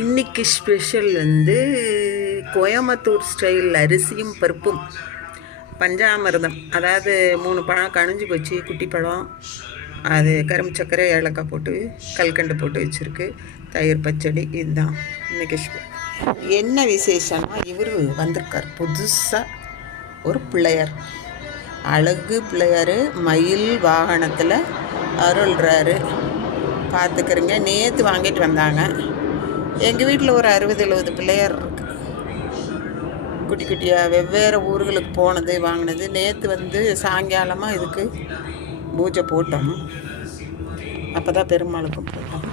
இன்னைக்கு special Coimbatore style அரிசியும் பருப்பும் பஞ்சாமிர்தம். அதாவது 3 பழம் கணிஞ்சு போச்சு, குட்டி பழம். அது கரும்பு சர்க்கரை ஏலக்காய் போட்டு கல்கண்டு போட்டு வச்சுருக்கு. தயிர் பச்சடி. இதுதான் இன்னைக்கு என்ன விசேஷம்னா, இவர் வந்திருக்கார் புதுசாக ஒரு பிள்ளையார், அழகு பிள்ளையார், மயில் வாகனத்தில் அருள்றாரு. பார்த்துக்கிறங்க. நேற்று வாங்கிட்டு வந்தாங்க. எங்கள் வீட்டில் ஒரு 60-70 பிள்ளையார் இருக்குது, குட்டி குட்டியாக. வெவ்வேறு ஊர்களுக்கு போனது வாங்கினது. நேற்று சாயங்காலமாக இதுக்கு பூஜை போட்டோம். அப்போ தான் பெருமாளுக்கும் போட்டோம்.